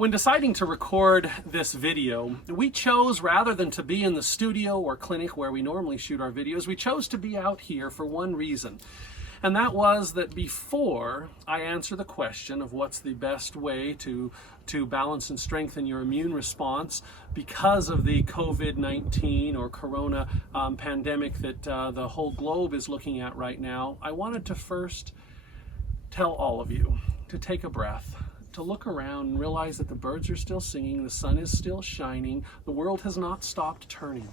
When deciding to record this video, we chose, rather than to be in the studio or clinic where we normally shoot our videos, we chose to be out here for one reason. And that was that before I answer the question of what's the best way to balance and strengthen your immune response because of the COVID-19 or corona pandemic that the whole globe is looking at right now, I wanted to first tell all of you to take a breath, to look around and realize that the birds are still singing, the sun is still shining, the world has not stopped turning.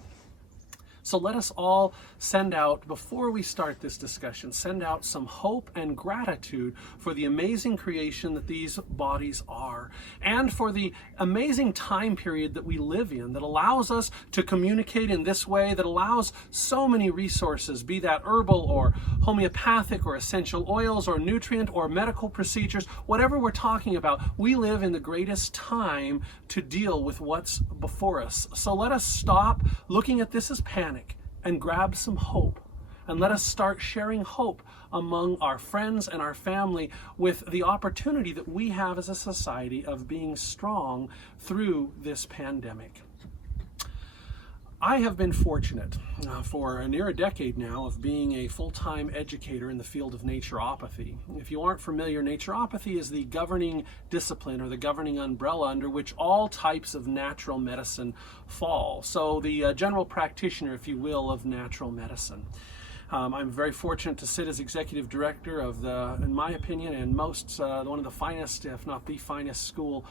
So let us all send out, before we start this discussion, send out some hope and gratitude for the amazing creation that these bodies are, and for the amazing time period that we live in that allows us to communicate in this way, that allows so many resources, be that herbal or homeopathic or essential oils or nutrient or medical procedures, whatever we're talking about. We live in the greatest time to deal with what's before us. So let us stop looking at this as panic and grab some hope, and let us start sharing hope among our friends and our family with the opportunity that we have as a society of being strong through this pandemic. I have been fortunate for near a decade now of being a full-time educator in the field of naturopathy. If you aren't familiar, naturopathy is the governing discipline or the governing umbrella under which all types of natural medicine fall. So the general practitioner, if you will, of natural medicine. I'm very fortunate to sit as executive director of in my opinion, and one of the finest, if not the finest school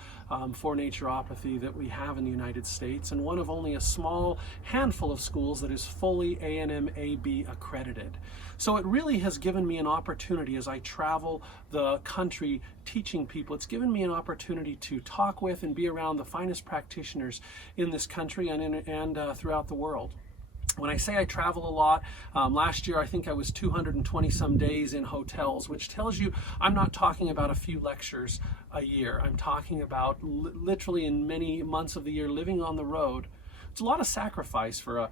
for naturopathy that we have in the United States, and one of only a small handful of schools that is fully A&M-AB accredited. So it really has given me an opportunity as I travel the country teaching people. It's given me an opportunity to talk with and be around the finest practitioners in this country and throughout the world. When I say I travel a lot, last year I think I was 220 some days in hotels, which tells you I'm not talking about a few lectures a year. I'm talking about literally in many months of the year living on the road. It's a lot of sacrifice for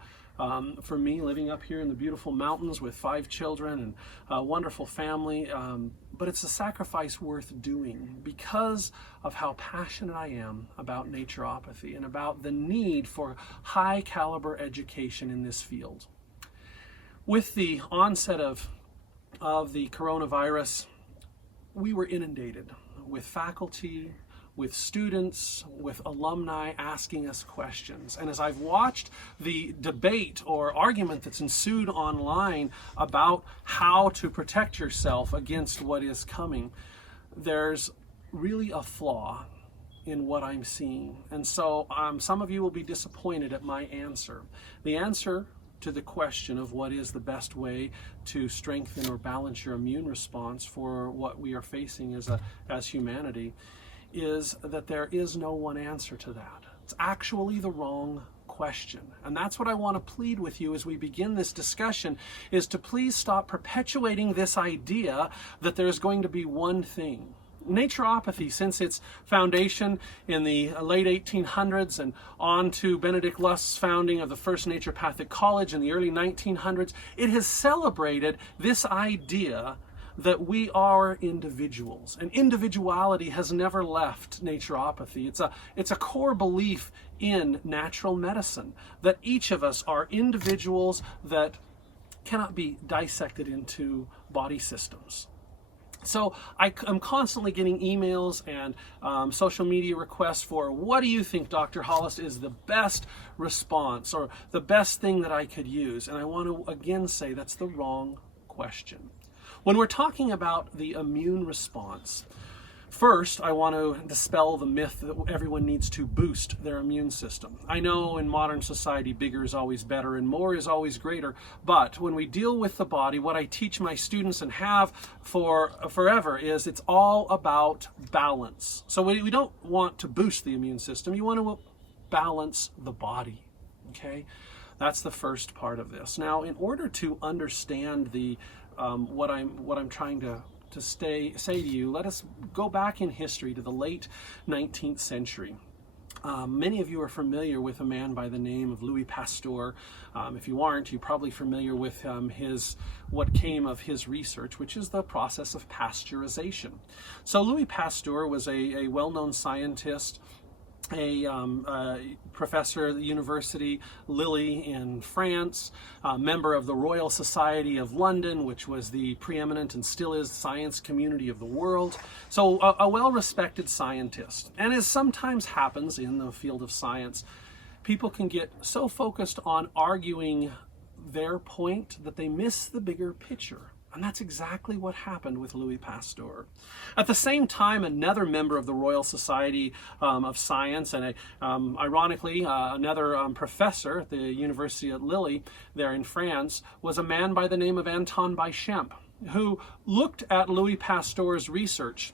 me living up here in the beautiful mountains with 5 children and a wonderful family, but it's a sacrifice worth doing because of how passionate I am about naturopathy and about the need for high caliber education in this field. With the onset of the coronavirus, we were inundated with faculty, with students, with alumni asking us questions. And as I've watched the debate or argument that's ensued online about how to protect yourself against what is coming, there's really a flaw in what I'm seeing. And so some of you will be disappointed at my answer. The answer to the question of what is the best way to strengthen or balance your immune response for what we are facing as humanity is that there is no one answer to that. It's actually the wrong question. And that's what I want to plead with you as we begin this discussion, is to please stop perpetuating this idea that there's going to be one thing. Naturopathy, since its foundation in the late 1800s and on to Benedict Lust's founding of the first naturopathic college in the early 1900s, it has celebrated this idea that we are individuals, and individuality has never left naturopathy. It's a core belief in natural medicine that each of us are individuals that cannot be dissected into body systems. So I'm constantly getting emails and social media requests for, what do you think, Dr. Hollist, is the best response or the best thing that I could use? And I want to again say that's the wrong question. When we're talking about the immune response, first, I want to dispel the myth that everyone needs to boost their immune system. I know in modern society, bigger is always better and more is always greater. But when we deal with the body, what I teach my students and have for forever is it's all about balance. So we don't want to boost the immune system. You want to balance the body, okay? That's the first part of this. Now, in order to understand what I'm trying to say to you, let us go back in history to the late 19th century. Many of you are familiar with a man by the name of Louis Pasteur. If you aren't, you're probably familiar with what came of his research, which is the process of pasteurization. So Louis Pasteur was a well-known scientist, a professor at the University Lille in France, a member of the Royal Society of London, which was the preeminent and still is science community of the world. So a well-respected scientist. And as sometimes happens in the field of science, people can get so focused on arguing their point that they miss the bigger picture. And that's exactly what happened with Louis Pasteur. At the same time, another member of the Royal Society of Science, and ironically, another professor at the University at Lille there in France, was a man by the name of Anton Béchamp, who looked at Louis Pasteur's research,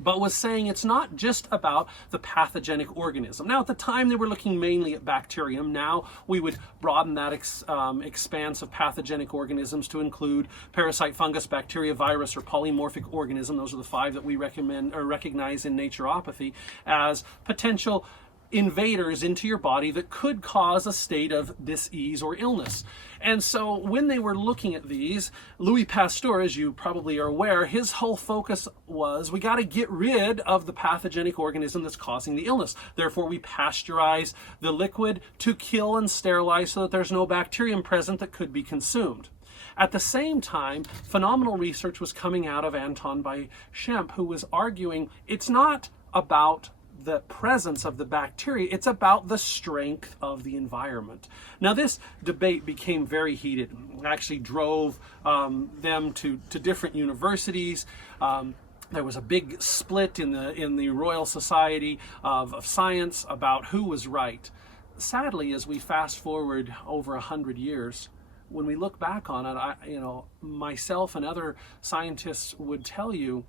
but was saying it's not just about the pathogenic organism. Now, at the time, they were looking mainly at bacterium. Now, we would broaden that expanse of pathogenic organisms to include parasite, fungus, bacteria, virus, or polymorphic organism. Those are the 5 that we recommend or recognize in naturopathy as potential invaders into your body that could cause a state of dis-ease or illness. And so when they were looking at these, Louis Pasteur, as you probably are aware, his whole focus was we got to get rid of the pathogenic organism that's causing the illness. Therefore, we pasteurize the liquid to kill and sterilize so that there's no bacterium present that could be consumed. At the same time, phenomenal research was coming out of Anton Béchamp, who was arguing it's not about the presence of the bacteria, it's about the strength of the environment. Now, this debate became very heated. It actually drove them to different universities. There was a big split in the Royal Society of Science about who was right. Sadly, as we fast forward over 100 years, when we look back on it, myself and other scientists would tell you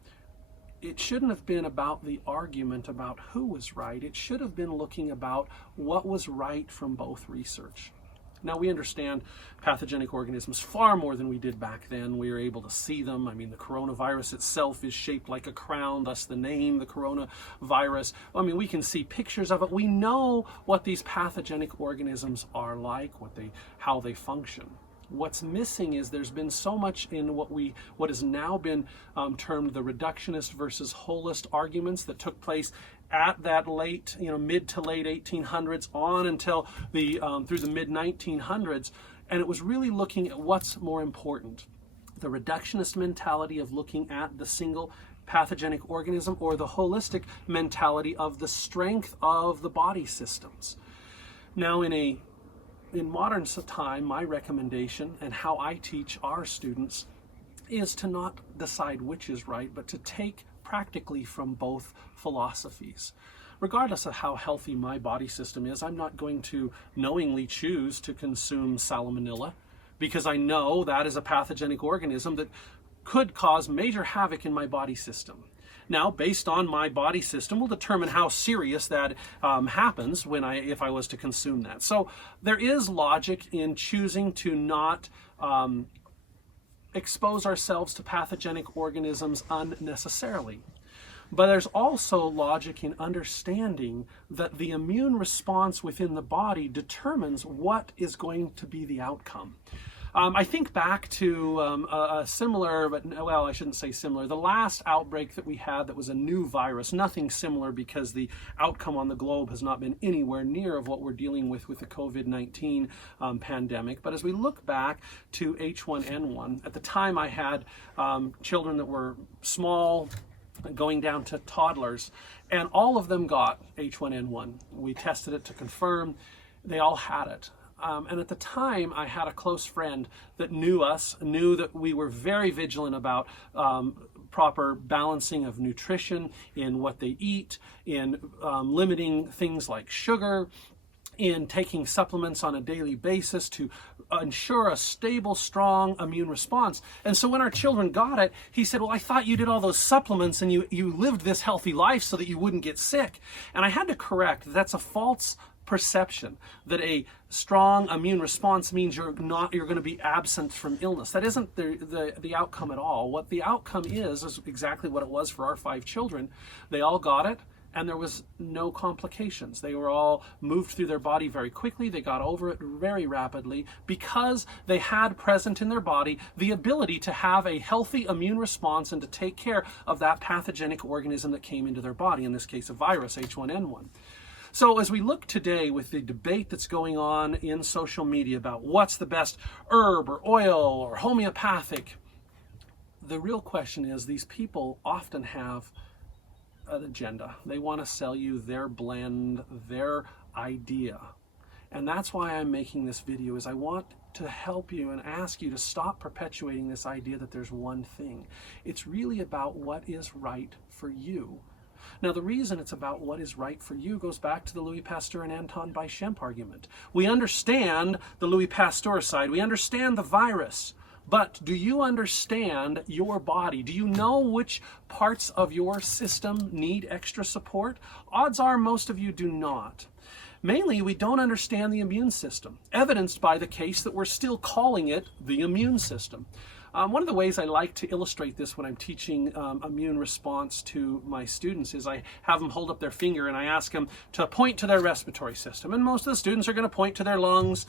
it shouldn't have been about the argument about who was right. It should have been looking about what was right from both research. Now, we understand pathogenic organisms far more than we did back then. We are able to see them. I mean, the coronavirus itself is shaped like a crown, thus the name, the coronavirus. I mean, we can see pictures of it. We know what these pathogenic organisms are like, how they function. What's missing is there's been so much in what has now been termed the reductionist versus holist arguments that took place at that late, mid to late 1800s on until through the mid 1900s, and it was really looking at what's more important: the reductionist mentality of looking at the single pathogenic organism, or the holistic mentality of the strength of the body systems. Now, in modern time, my recommendation and how I teach our students is to not decide which is right, but to take practically from both philosophies. Regardless of how healthy my body system is, I'm not going to knowingly choose to consume salmonella, because I know that is a pathogenic organism that could cause major havoc in my body system. Now, based on my body system, will determine how serious that happens if I was to consume that. So there is logic in choosing to not expose ourselves to pathogenic organisms unnecessarily. But there's also logic in understanding that the immune response within the body determines what is going to be the outcome. I think back to a similar, well, I shouldn't say similar, the last outbreak that we had that was a new virus, nothing similar because the outcome on the globe has not been anywhere near of what we're dealing with the COVID-19 pandemic. But as we look back to H1N1, at the time I had children that were small, going down to toddlers, and all of them got H1N1. We tested it to confirm they all had it. And at the time, I had a close friend that knew that we were very vigilant about proper balancing of nutrition in what they eat, in limiting things like sugar, in taking supplements on a daily basis to ensure a stable, strong immune response. And so when our children got it, he said, well, I thought you did all those supplements and you lived this healthy life so that you wouldn't get sick. And I had to correct, that's a false perception that a strong immune response means you're going to be absent from illness. That isn't the outcome at all. What the outcome is exactly what it was for our 5 children. They all got it. and there was no complications. They were all moved through their body very quickly. They got over it very rapidly because they had present in their body the ability to have a healthy immune response and to take care of that pathogenic organism that came into their body, in this case a virus, H1N1. So as we look today with the debate that's going on in social media about what's the best herb or oil or homeopathic, the real question is these people often have an agenda. They want to sell you their blend, their idea. And that's why I'm making this video, is I want to help you and ask you to stop perpetuating this idea that there's one thing. It's really about what is right for you. Now, the reason it's about what is right for you goes back to the Louis Pasteur and Anton Béchamp argument. We understand the Louis Pasteur side. We understand the virus. But do you understand your body? Do you know which parts of your system need extra support? Odds are most of you do not. Mainly, we don't understand the immune system, evidenced by the case that we're still calling it the immune system. One of the ways I like to illustrate this when I'm teaching immune response to my students is I have them hold up their finger and I ask them to point to their respiratory system. And most of the students are going to point to their lungs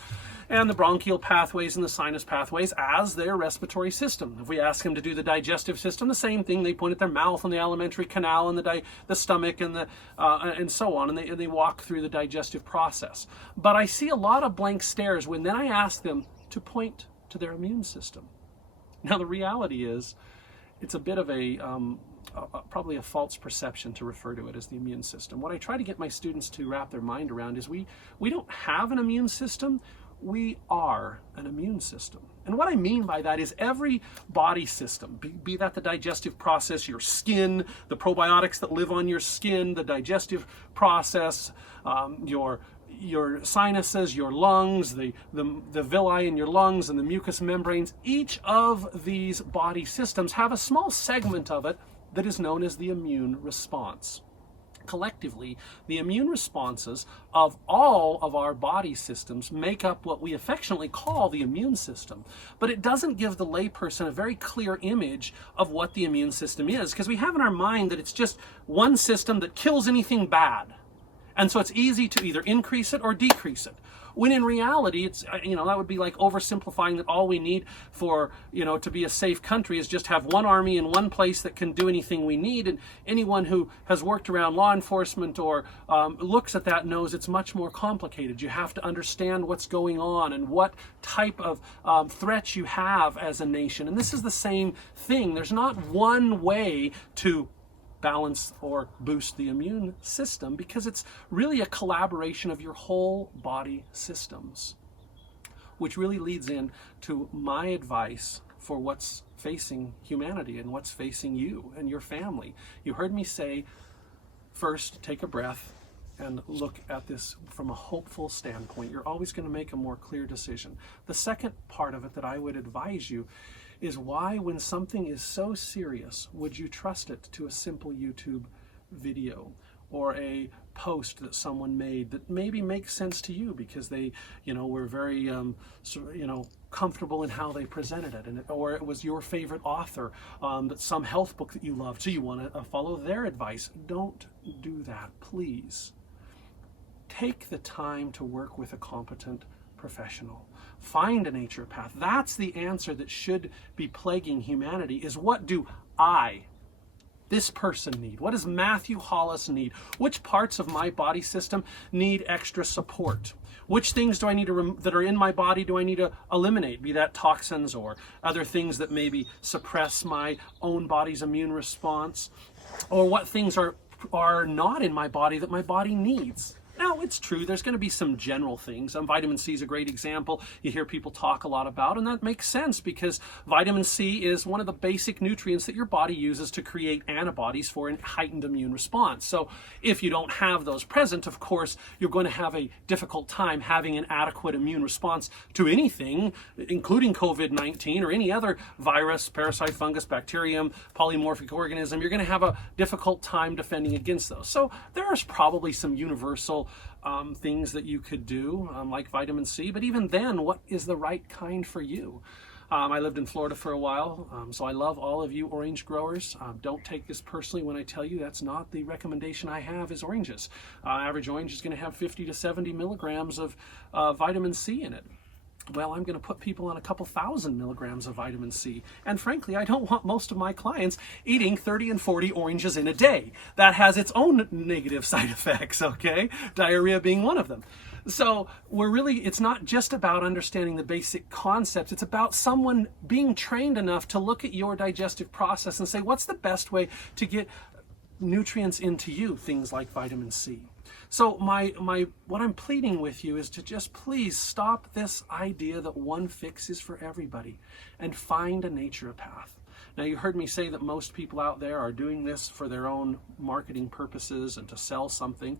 and the bronchial pathways and the sinus pathways as their respiratory system. If we ask them to do the digestive system, the same thing. They point at their mouth and the alimentary canal and the stomach and and so on, and they walk through the digestive process. But I see a lot of blank stares when then I ask them to point to their immune system. Now, the reality is, it's a bit of probably a false perception to refer to it as the immune system. What I try to get my students to wrap their mind around is we don't have an immune system, we are an immune system. And what I mean by that is every body system, be that the digestive process, your skin, the probiotics that live on your skin, the digestive process, your sinuses, your lungs, the villi in your lungs and the mucous membranes, each of these body systems have a small segment of it that is known as the immune response. Collectively, the immune responses of all of our body systems make up what we affectionately call the immune system. But it doesn't give the layperson a very clear image of what the immune system is, because we have in our mind that it's just one system that kills anything bad. And so it's easy to either increase it or decrease it. When in reality, it's, that would be like oversimplifying that all we need for, to be a safe country is just have one army in one place that can do anything we need. And anyone who has worked around law enforcement or looks at that knows it's much more complicated. You have to understand what's going on and what type of threats you have as a nation. And this is the same thing. There's not one way to balance or boost the immune system, because it's really a collaboration of your whole body systems, which really leads in to my advice for what's facing humanity and what's facing you and your family. You heard me say, first, take a breath and look at this from a hopeful standpoint. You're always going to make a more clear decision. The second part of it that I would advise you is why, when something is so serious, would you trust it to a simple YouTube video or a post that someone made that maybe makes sense to you because they, were very, comfortable in how they presented it, or it was your favorite author, that some health book that you loved, so you want to follow their advice. Don't do that, please. Take the time to work with a competent professional. Find a naturopath. That's the answer that should be plaguing humanity, is what do this person need? What does Matthew Hollist need? Which parts of my body system need extra support? Which things do I need to that are in my body do I need to eliminate, be that toxins or other things that maybe suppress my own body's immune response? Or what things are not in my body that my body needs? Now, it's true, there's going to be some general things. Vitamin C is a great example you hear people talk a lot about, and that makes sense because vitamin C is one of the basic nutrients that your body uses to create antibodies for a heightened immune response. So if you don't have those present, of course, you're going to have a difficult time having an adequate immune response to anything, including COVID-19 or any other virus, parasite, fungus, bacterium, polymorphic organism. You're going to have a difficult time defending against those. So there's probably some universal things that you could do, like vitamin C, but even then, what is the right kind for you? I lived in Florida for a while, so I love all of you orange growers. Don't take this personally when I tell you that's not the recommendation I have is oranges. Average orange is going to have 50 to 70 milligrams of vitamin C in it. Well, I'm going to put people on a couple thousand milligrams of vitamin C. And frankly, I don't want most of my clients eating 30 and 40 oranges in a day. That has its own negative side effects, okay? Diarrhea being one of them. So it's not just about understanding the basic concepts. It's about someone being trained enough to look at your digestive process and say, what's the best way to get nutrients into you, things like vitamin C. So what I'm pleading with you is to just please stop this idea that one fix is for everybody and find a naturopath. Now, you heard me say that most people out there are doing this for their own marketing purposes and to sell something.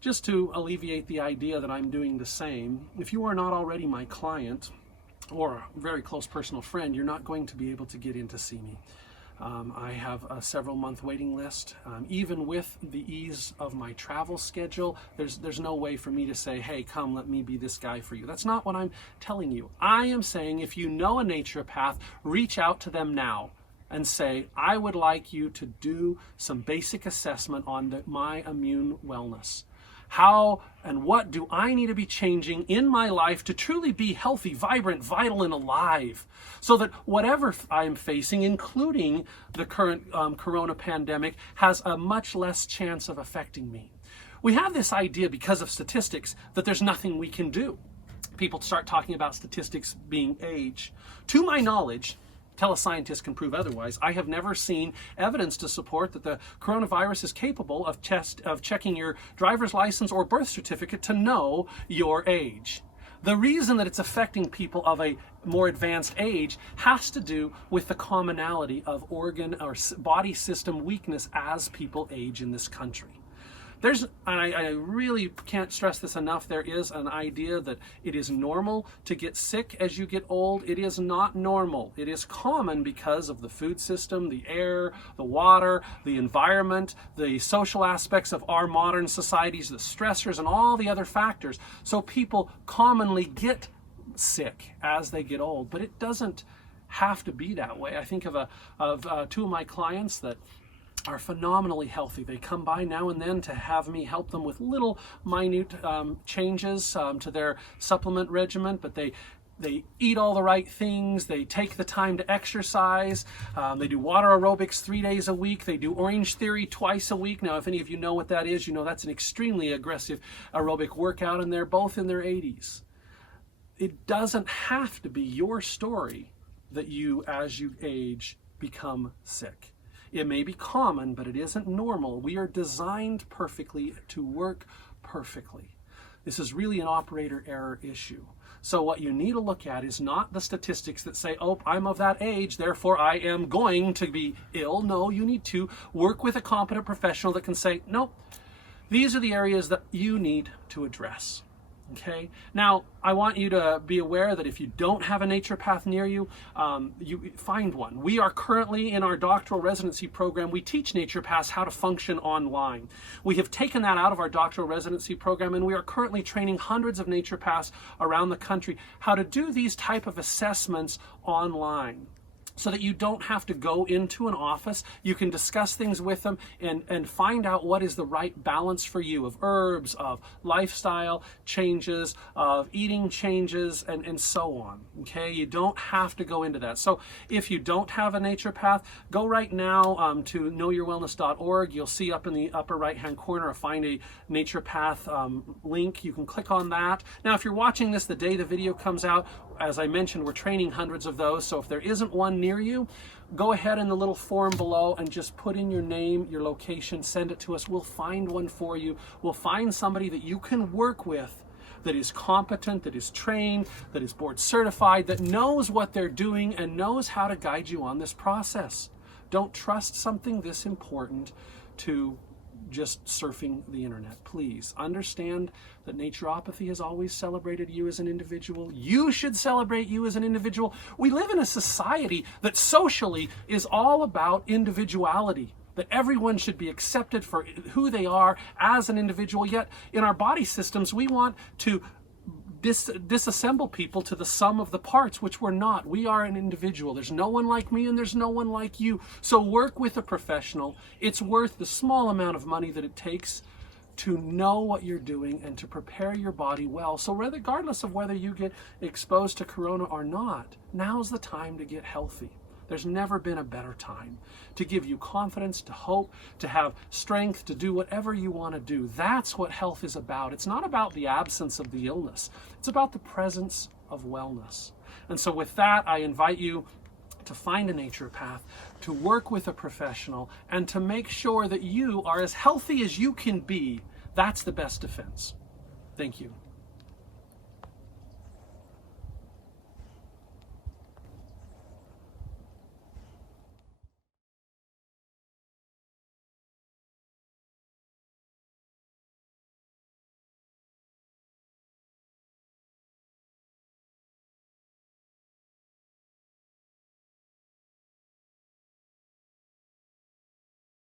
Just to alleviate the idea that I'm doing the same, if you are not already my client or a very close personal friend, you're not going to be able to get in to see me. I have a several-month waiting list. Even with the ease of my travel schedule, there's no way for me to say, hey, come, let me be this guy for you. That's not what I'm telling you. I am saying if you know a naturopath, reach out to them now and say, I would like you to do some basic assessment on my immune wellness. How and what do I need to be changing in my life to truly be healthy, vibrant, vital, and alive? So that whatever I'm facing, including the current corona pandemic, has a much less chance of affecting me. We have this idea because of statistics that there's nothing we can do. People start talking about statistics being age. To my knowledge, until a scientist can prove otherwise, I have never seen evidence to support that the coronavirus is capable of checking your driver's license or birth certificate to know your age. The reason that it's affecting people of a more advanced age has to do with the commonality of organ or body system weakness as people age in this country. I really can't stress this enough, there is an idea that it is normal to get sick as you get old. It is not normal. It is common because of the food system, the air, the water, the environment, the social aspects of our modern societies, the stressors, and all the other factors. So people commonly get sick as they get old, but it doesn't have to be that way. I think of two of my clients that are phenomenally healthy. They come by now and then to have me help them with little minute changes to their supplement regimen, but they eat all the right things, they take the time to exercise, they do water aerobics 3 days a week, they do Orange Theory twice a week. Now, if any of you know what that is, you know that's an extremely aggressive aerobic workout, and they're both in their 80s. It doesn't have to be your story that you, as you age, become sick. It may be common, but it isn't normal. We are designed perfectly to work perfectly. This is really an operator error issue. So what you need to look at is not the statistics that say, oh, I'm of that age, therefore I am going to be ill. No, you need to work with a competent professional that can say, no, these are the areas that you need to address. Okay. Now, I want you to be aware that if you don't have a naturopath near you, you find one. We are currently in our doctoral residency program. We teach naturopaths how to function online. We have taken that out of our doctoral residency program, and we are currently training hundreds of naturopaths around the country how to do these type of assessments online, so that you don't have to go into an office. You can discuss things with them and find out what is the right balance for you of herbs, of lifestyle changes, of eating changes, and so on. Okay, you don't have to go into that. So if you don't have a naturopath, go right now to knowyourwellness.org. You'll see up in the upper right-hand corner a Find a Naturopath link. You can click on that. Now, if you're watching this the day the video comes out, as I mentioned, we're training hundreds of those, so if there isn't one near you, go ahead in the little form below and just put in your name, your location, send it to us. We'll find one for you. We'll find somebody that you can work with that is competent, that is trained, that is board certified, that knows what they're doing and knows how to guide you on this process. Don't trust something this important to just surfing the internet. Please understand that naturopathy has always celebrated you as an individual. You should celebrate you as an individual. We live in a society that socially is all about individuality, that everyone should be accepted for who they are as an individual. Yet in our body systems, we want to disassemble people to the sum of the parts, which we're not. We are an individual. There's no one like me and there's no one like you. So work with a professional. It's worth the small amount of money that it takes to know what you're doing and to prepare your body well. So regardless of whether you get exposed to corona or not, now's the time to get healthy. There's never been a better time to give you confidence, to hope, to have strength, to do whatever you want to do. That's what health is about. It's not about the absence of the illness. It's about the presence of wellness. And so with that, I invite you to find a naturopath, to work with a professional, and to make sure that you are as healthy as you can be. That's the best defense. Thank you.